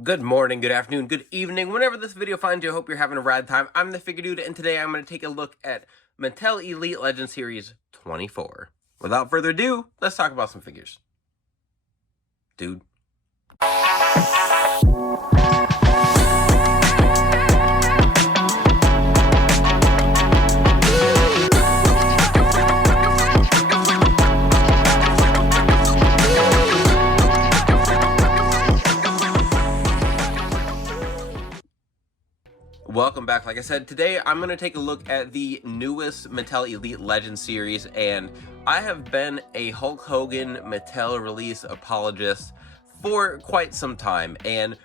Good morning, good afternoon, good evening. Whenever this video finds you, I hope you're having a rad time. I'm the Figure Dude, and today I'm going to take a look at Mattel Elite Legends Series 24. Without further ado, let's talk about some figures. Dude. Welcome back. Like I said, today I'm going to take a look at the newest Mattel Elite Legends series, and I have been a Hulk Hogan Mattel release apologist for quite some time, and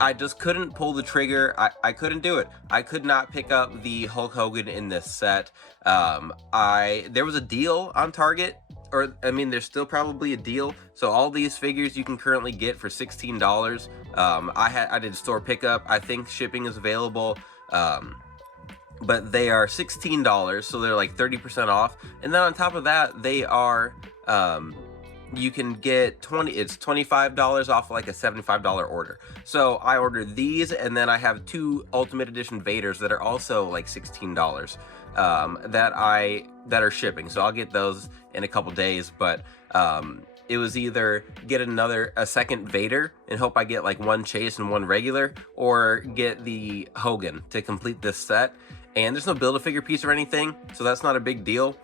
I just couldn't pull the trigger. I couldn't do it. I could not pick up the Hulk Hogan in this set. There was a deal on Target, or I mean, there's still probably a deal. So all these figures you can currently get for $16. I did store pickup. I think shipping is available. But they are $16, so they're like 30% off. And then on top of that, they are you can get it's $25 off like a $75 order. So I ordered these, and then I have two Ultimate Edition Vaders that are also like $16 that are shipping. So I'll get those in a couple days, but it was either get a second Vader and hope I get like one Chase and one regular, or get the Hogan to complete this set. And there's no Build-A-Figure piece or anything, so that's not a big deal.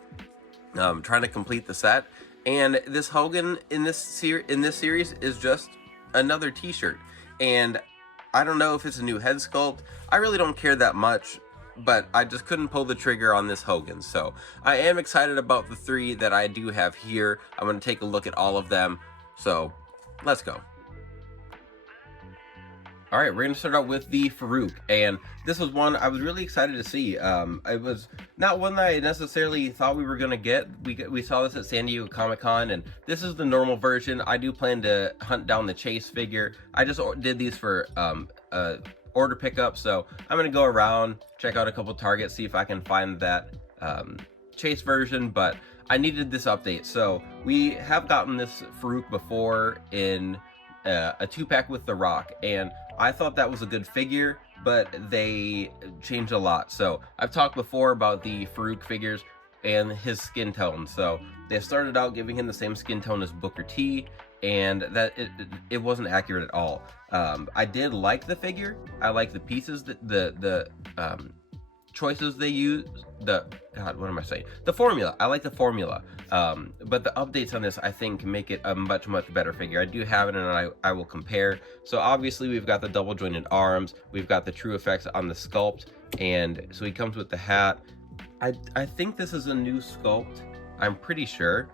Trying to complete the set. And this Hogan in this series is just another t-shirt. And I don't know if it's a new head sculpt. I really don't care that much, but I just couldn't pull the trigger on this Hogan. So I am excited about the three that I do have here. I'm going to take a look at all of them. So let's go. All right, we're going to start out with the Farooq, and this was one I was really excited to see. It was not one that I necessarily thought we were going to get. We saw this at San Diego Comic-Con, and this is the normal version. I do plan to hunt down the Chase figure. I just did these for order pickup, so I'm going to go around, check out a couple Targets, see if I can find that Chase version, but I needed this update. So we have gotten this Farooq before in a 2-pack with The Rock, and I thought that was a good figure, but they changed a lot. So I've talked before about the Farooq figures and his skin tone. So they started out giving him the same skin tone as Booker T, and that it wasn't accurate at all. I did like the figure. I like the pieces, the choices they use. What am I saying? The formula. I like the formula. But the updates on this, I think, make it a much better figure. I do have it, and I will compare. So obviously we've got the double jointed arms, we've got the true effects on the sculpt, and so he comes with the hat. I think this is a new sculpt. I'm pretty sure.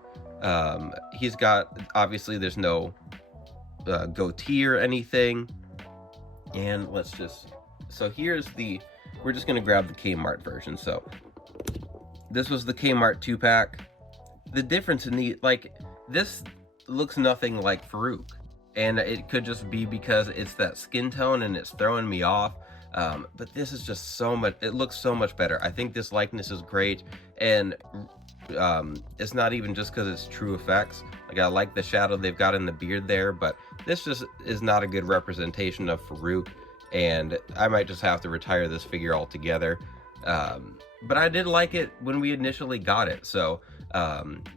He's got, obviously there's no goatee or anything. And so here's we're just gonna grab the Kmart version. So this was the Kmart 2-pack. The difference in this looks nothing like Farooq, and it could just be because it's that skin tone and it's throwing me off. But this is just it looks so much better. I think this likeness is great, and it's not even just because it's true effects. Like, I like the shadow they've got in the beard there, but this just is not a good representation of Farooq, and I might just have to retire this figure altogether. But I did like it when we initially got it. So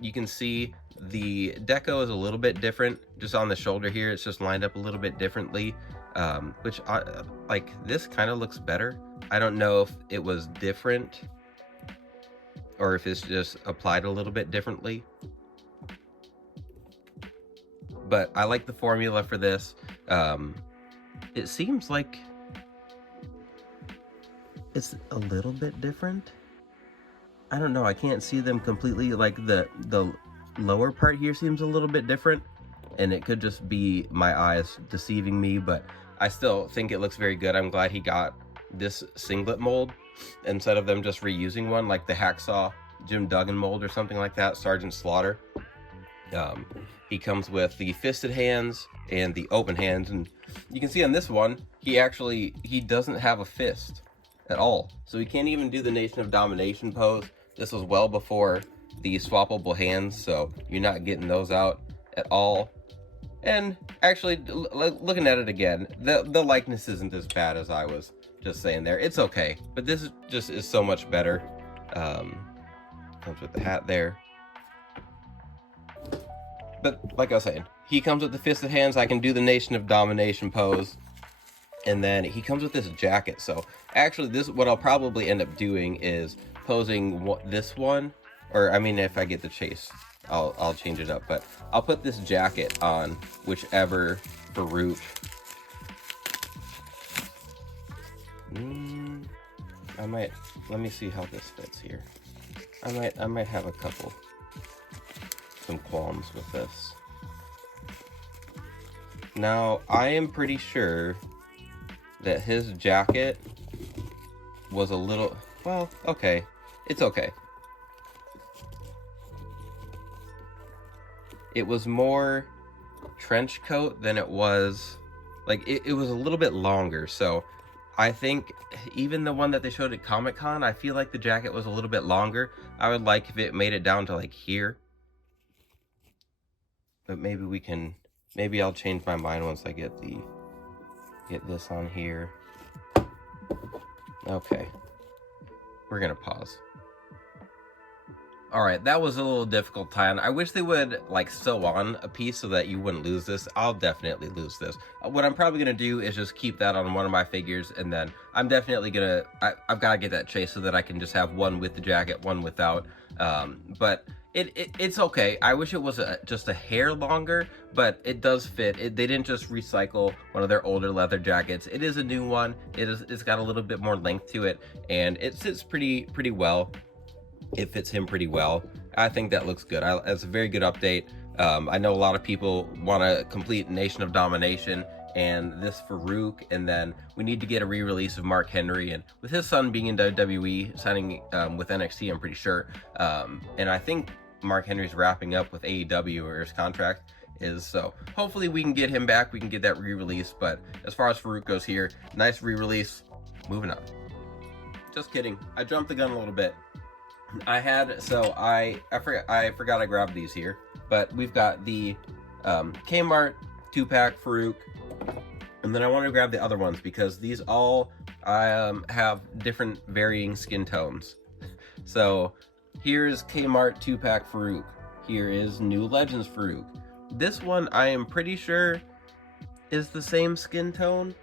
you can see the deco is a little bit different just on the shoulder here. It's just lined up a little bit differently, which this kind of looks better. I don't know if it was different or if it's just applied a little bit differently, but I like the formula for this. It seems like it's a little bit different. I don't know, I can't see them completely. Like the lower part here seems a little bit different, and it could just be my eyes deceiving me, but I still think it looks very good. I'm glad he got this singlet mold instead of them just reusing one like the Hacksaw Jim Duggan mold or something like that, Sergeant Slaughter. He comes with the fisted hands and the open hands, and you can see on this one he doesn't have a fist at all, so he can't even do the Nation of Domination pose. This was well before the swappable hands, so you're not getting those out at all. And actually, looking at it again, the likeness isn't as bad as I was just saying there. It's okay, but this just is so much better. Comes with the hat there. But like I was saying, he comes with the fisted hands. I can do the Nation of Domination pose. And then he comes with this jacket. So actually, this what I'll probably end up doing is posing this one. Or I mean, if I get the chase, I'll change it up. But I'll put this jacket on whichever Farooq. I might, let me see how this fits here. I might have some qualms with this. Now, I am pretty sure that his jacket was a little, well, okay. It's okay. It was more trench coat than it was, like, it was a little bit longer, so I think even the one that they showed at Comic-Con, I feel like the jacket was a little bit longer. I would like if it made it down to like here. But maybe I'll change my mind once I get this on here. Okay. We're gonna pause. Alright, that was a little difficult time. I wish they would like sew on a piece so that you wouldn't lose this. I'll definitely lose this. What I'm probably going to do is just keep that on one of my figures, and then I'm definitely going to, I've got to get that chase so that I can just have one with the jacket, one without. But it's okay. I wish it was just a hair longer, but it does fit. They didn't just recycle one of their older leather jackets. It is a new one. It's got a little bit more length to it, and it sits pretty well. It fits him pretty well. I think that looks good. It's a very good update. I know a lot of people want to complete Nation of Domination and this Farooq, and then we need to get a re-release of Mark Henry, and with his son being in WWE, signing with NXT, I'm pretty sure. And I think Mark Henry's wrapping up with AEW, or his contract is, so hopefully we can get him back. We can get that re-release. But as far as Farooq goes here, nice re-release. Moving on. Just kidding. I jumped the gun a little bit. I forgot I grabbed these here, but we've got the Kmart 2-pack Farooq, and then I want to grab the other ones because these all have different varying skin tones. So here's Kmart 2-pack Farooq. Here is New Legends Farooq. This one I am pretty sure is the same skin tone.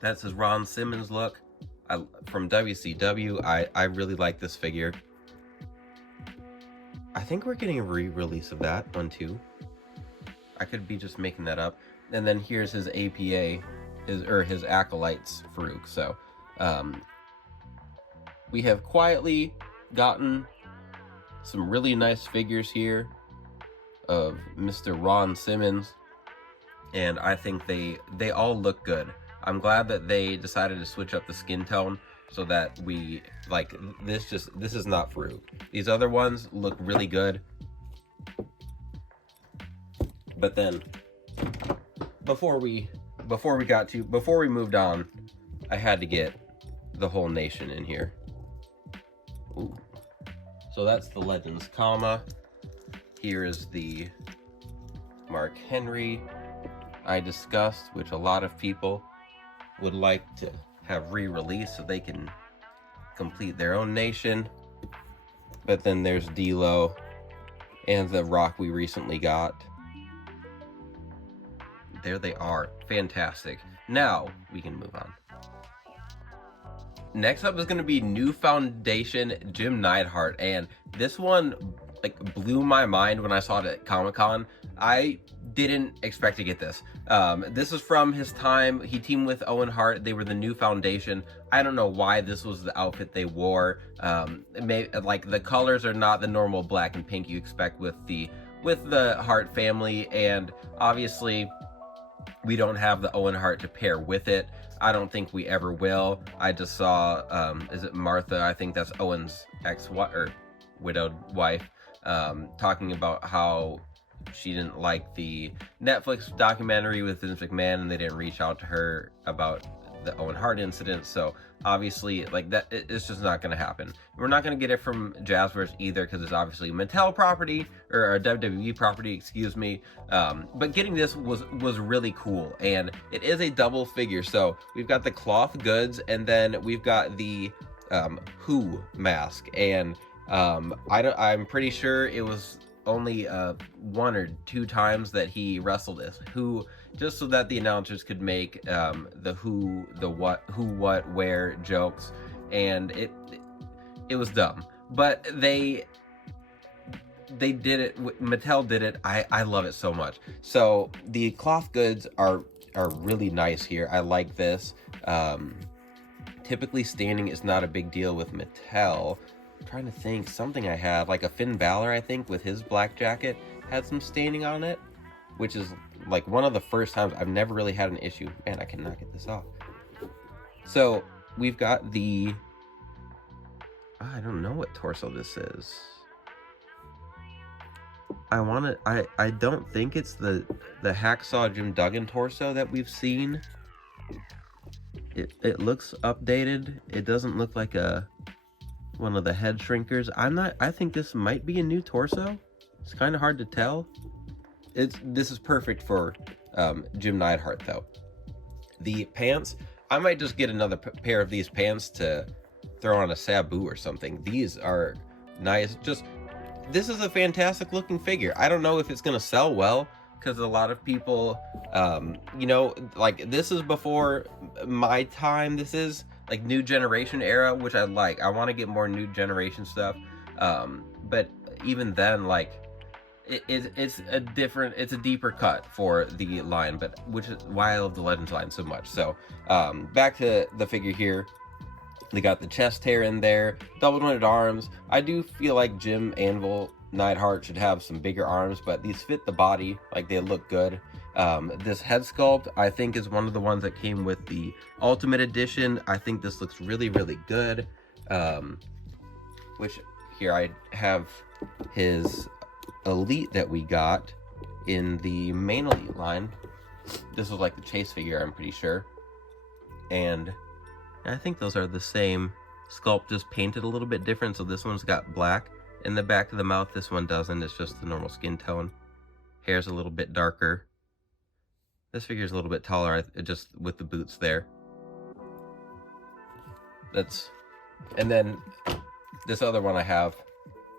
That's his Ron Simmons look. From WCW, I really like this figure. I think we're getting a re-release of that one too. I could be just making that up. And then here's his APA, his Acolytes Farooq. So we have quietly gotten some really nice figures here of Mr. Ron Simmons, and I think they all look good. I'm glad that they decided to switch up the skin tone so that we, like, this is not Farooq. These other ones look really good. But then, before we moved on, I had to get the whole nation in here. Ooh. So that's the Legends comma. Here is the Mark Henry I discussed, which a lot of people would like to have re-released so they can complete their own nation. But then there's D'Lo and the Rock we recently got. There they are. Fantastic. Now we can move on. Next up is going to be New Foundation Jim Neidhart, and this one like blew my mind when I saw it at Comic-Con. I didn't expect to get this. This is from his time. He teamed with Owen Hart. They were the New Foundation. I don't know why this was the outfit they wore. Like the colors are not the normal black and pink you expect with the Hart family, and obviously we don't have the Owen Hart to pair with it. I don't think we ever will. I just saw, is it Martha? I think that's Owen's ex-wife or widowed wife, talking about how she didn't like the Netflix documentary with Vince McMahon, and they didn't reach out to her about the Owen Hart incident. So obviously, like, that it's just not going to happen. We're not going to get it from Jazzverse either, because it's obviously Mattel property, or a WWE property, excuse me. But getting this was really cool, and it is a double figure. So we've got the cloth goods, and then we've got the Who mask, and I'm pretty sure it was only 1 or 2 times that he wrestled as Who, just so that the announcers could make the who, what, where jokes, and it was dumb, but they did it. Mattel did it. I love it so much. So the cloth goods are really nice here. I like this. Typically standing is not a big deal with Mattel. I'm trying to think, something I had, like a Finn Balor, I think, with his black jacket, had some staining on it, which is like one of the first times I've never really had an issue. Man, I cannot get this off. So we've got the, I don't know what torso this is. I don't think it's the Hacksaw Jim Duggan torso that we've seen. It looks updated. It doesn't look like one of the head shrinkers. I think this might be a new torso. It's kind of hard to tell. This is perfect for Jim Neidhart though. The pants, I might just get another pair of these pants to throw on a Sabu or something. These are nice. This is a fantastic looking figure. I don't know if it's gonna sell well, because a lot of people, you know, like, this is before my time. This is like new generation era, which I like. I want to get more new generation stuff, but even then, like, it's a deeper cut for the line, but which is why I love the Legends line so much. So back to the figure here. They got the chest hair in there, double jointed arms. I do feel like Jim Anvil Neidhart should have some bigger arms, but these fit the body, like, they look good. This head sculpt, I think, is one of the ones that came with the Ultimate Edition. I think this looks really, really good. Which, here I have his Elite that we got in the main Elite line. This was like the chase figure, I'm pretty sure. And I think those are the same sculpt, just painted a little bit different. So this one's got black in the back of the mouth. This one doesn't. It's just the normal skin tone. Hair's a little bit darker. This figure's a little bit taller, just with the boots there. And then this other one I have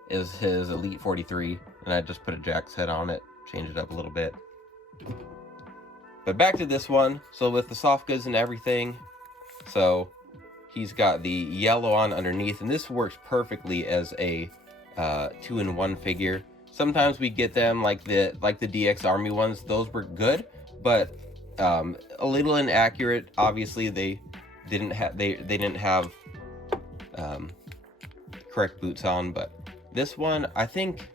is his Elite 43, and I just put a Jack's head on it, change it up a little bit. But back to this one. So with the soft goods and everything, so he's got the yellow on underneath, and this works perfectly as a 2-in-1 figure. Sometimes we get them like the DX Army ones. Those were good, but a little inaccurate. Obviously, they didn't have correct boots on. But this one, I think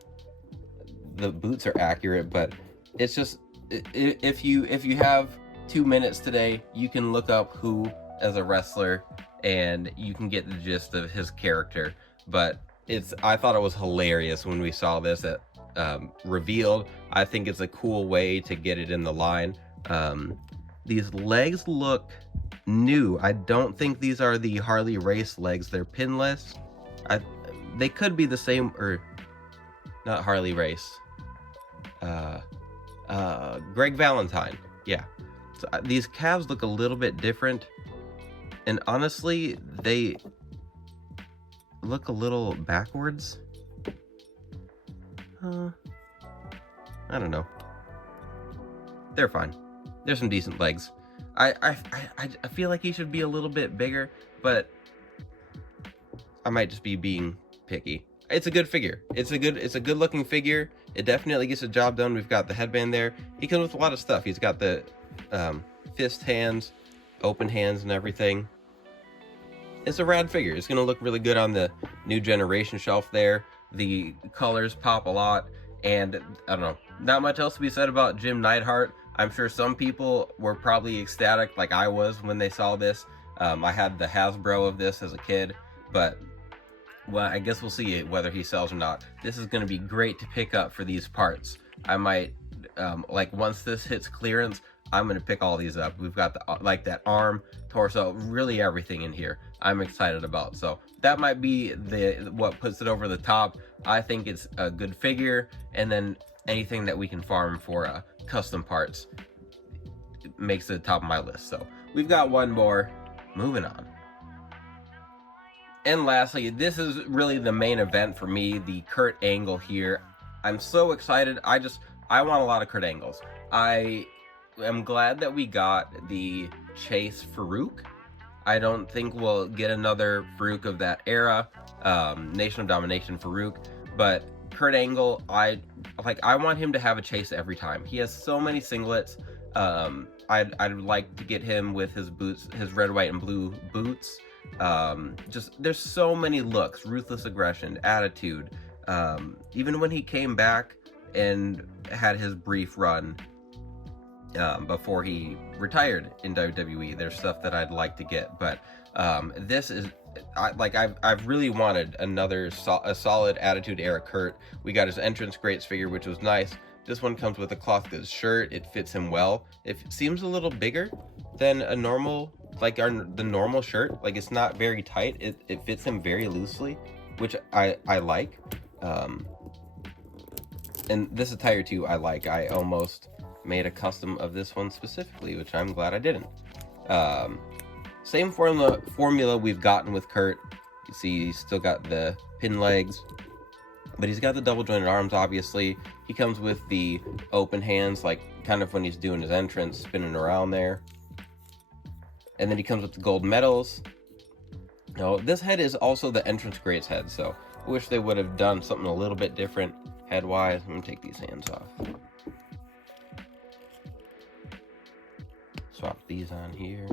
the boots are accurate. But it's just, if you have 2 minutes today, you can look up Who as a wrestler, and you can get the gist of his character. But I thought it was hilarious when we saw this at revealed. I think it's a cool way to get it in the line. These legs look new. I don't think these are the Harley Race legs. They're pinless. They could be the same, or not Harley Race. Greg Valentine. Yeah. So these calves look a little bit different, and honestly, they look a little backwards. I don't know. They're fine. There's some decent legs. I feel like he should be a little bit bigger, but I might just be being picky. It's a good figure. It's a good looking figure. It definitely gets the job done. We've got the headband there. He comes with a lot of stuff. He's got the fist hands, open hands, and everything. It's a rad figure. It's gonna look really good on the new generation shelf there. The colors pop a lot, and I don't know, not much else to be said about Jim Neidhart. I'm sure some people were probably ecstatic like I was when they saw this. I had the Hasbro of this as a kid, but well, I guess we'll see whether he sells or not. This is going to be great to pick up for these parts. I might, like, once this hits clearance, I'm gonna pick all these up. We've got the like that arm, torso, really everything in here I'm excited about. So that might be what puts it over the top. I think it's a good figure, and then anything that we can farm for custom parts makes it the top of my list. So we've got one more. Moving on. And lastly, this is really the main event for me, the Kurt Angle here. I'm so excited. I want a lot of Kurt Angles. I am glad that we got the Chase Farooq. I don't think we'll get another Farooq of that era, Nation of Domination Farooq, but Kurt Angle, I want him to have a chase every time. He has so many singlets. I'd like to get him with his boots, his red, white, and blue boots. There's so many looks, ruthless aggression, attitude. Even when he came back and had his brief run before he retired in WWE, there's stuff that I'd like to get, but this is I've really wanted a solid Attitude Era Kurt. We got his entrance greats figure, which was nice. This one comes with a cloth goods shirt. It fits him well. It seems a little bigger than a normal, the normal shirt. Like, it's not very tight. It fits him very loosely, which I like. And this attire too, I like. I almost made a custom of this one specifically, which I'm glad I didn't. Same formula we've gotten with Kurt. You see he's still got the pin legs, but he's got the double jointed arms, obviously. He comes with the open hands, like kind of when he's doing his entrance, spinning around there. And then he comes with the gold medals. Now, this head is also the entrance greats head, so I wish they would have done something a little bit different head-wise. I'm gonna take these hands off. Swap these on here.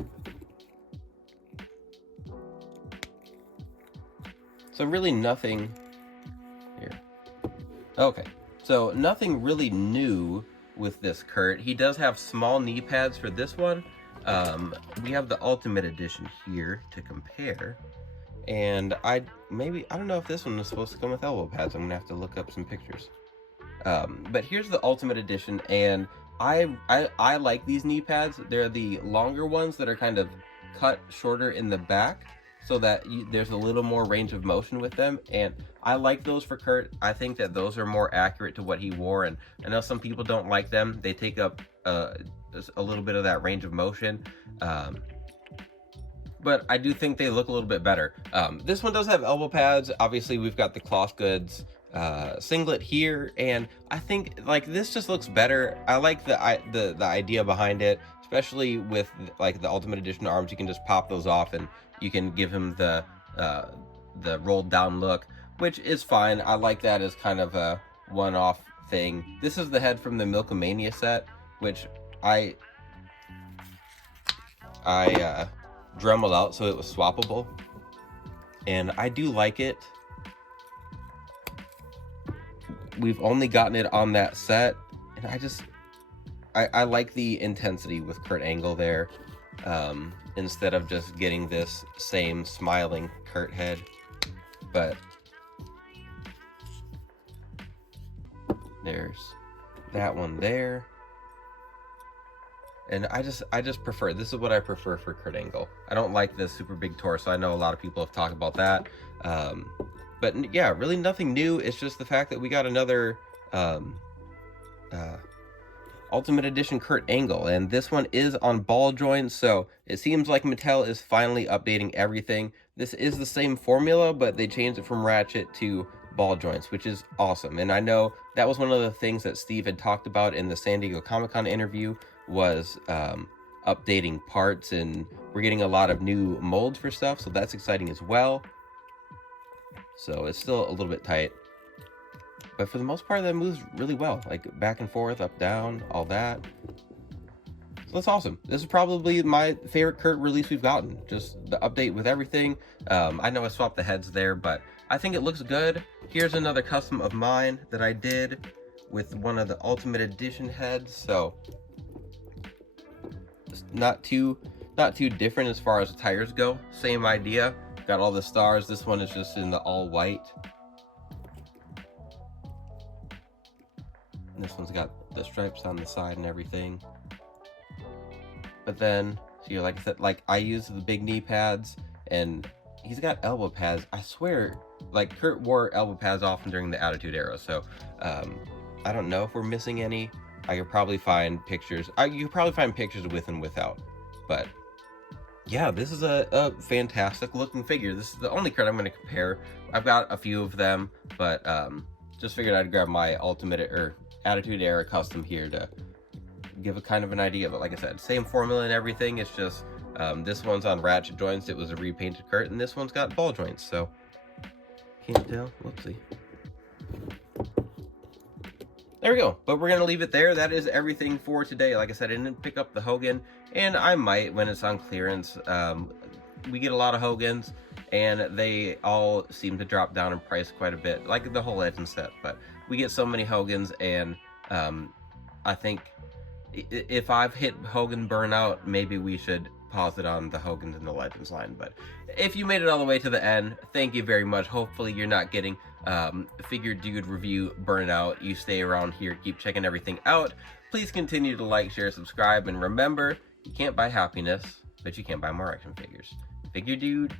So really nothing here. Okay, so nothing really new with this Kurt. He does have small knee pads for this one. We have the Ultimate Edition here to compare. And I don't know if this one is supposed to come with elbow pads. I'm gonna have to look up some pictures. But here's the Ultimate Edition, and I like these knee pads. They're the longer ones that are kind of cut shorter in the back, so that there's a little more range of motion with them, and I like those for Kurt. I think that those are more accurate to what he wore, and I know some people don't like them. They take up a little bit of that range of motion, but I do think they look a little bit better. This one does have elbow pads. Obviously, we've got the cloth goods singlet here, and I think like this just looks better. I like the idea behind it, especially with like the Ultimate Edition arms. You can just pop those off and you can give him the rolled down look, which is fine. I like that as kind of a one-off thing. This is the head from the Milkomania set, which I Dremeled out so it was swappable, and I do like it. We've only gotten it on that set, and I like the intensity with Kurt Angle there, instead of just getting this same smiling Kurt head. But there's that one there. And I just prefer, this is what I prefer for Kurt Angle. I don't like the super big torso. I know a lot of people have talked about that. But yeah, really nothing new. It's just the fact that we got another Ultimate Edition Kurt Angle, and this one is on ball joints, so it seems like Mattel is finally updating everything. This is the same formula, but they changed it from ratchet to ball joints, which is awesome. And I know that was one of the things that Steve had talked about in the San Diego Comic-Con interview, was updating parts, and we're getting a lot of new molds for stuff, so that's exciting as well. So it's still a little bit tight, but for the most part that moves really well, like back and forth, up, down, all that. So that's awesome. This is probably my favorite Kurt release we've gotten, just the update with everything. I know I swapped the heads there, but I think it looks good. Here's another custom of mine that I did with one of the Ultimate Edition heads, so it's not too different as far as the tires go. Same idea. Got all the stars. This one is just in the all white. And this one's got the stripes on the side and everything. But then, see, like I said, like I use the big knee pads, and he's got elbow pads. I swear, like Kurt wore elbow pads often during the Attitude Era. So I don't know if we're missing any. I could probably find pictures. You could probably find pictures with and without. But yeah, this is a fantastic looking figure. This is the only Kurt I'm going to compare. I've got a few of them, but just figured I'd grab my Ultimate or Attitude Era custom here to give a kind of an idea. But like I said, same formula and everything. It's just this one's on ratchet joints. It was a repainted Kurt, and this one's got ball joints. So can't tell. Whoopsie. There we go. But we're going to leave it there. That is everything for today. Like I said, I didn't pick up the Hogan, and I might when it's on clearance. We get a lot of Hogans, and they all seem to drop down in price quite a bit, like the whole Legend set. But we get so many Hogans, and I think if I've hit Hogan burnout, maybe we should pause it on the Hogans in the Legends line. But if you made it all the way to the end, thank you very much. Hopefully you're not getting Figure Dude review burnout. You stay around here, keep checking everything out. Please continue to like, share, subscribe, and remember, you can't buy happiness, but you can buy more action figures. Figure Dude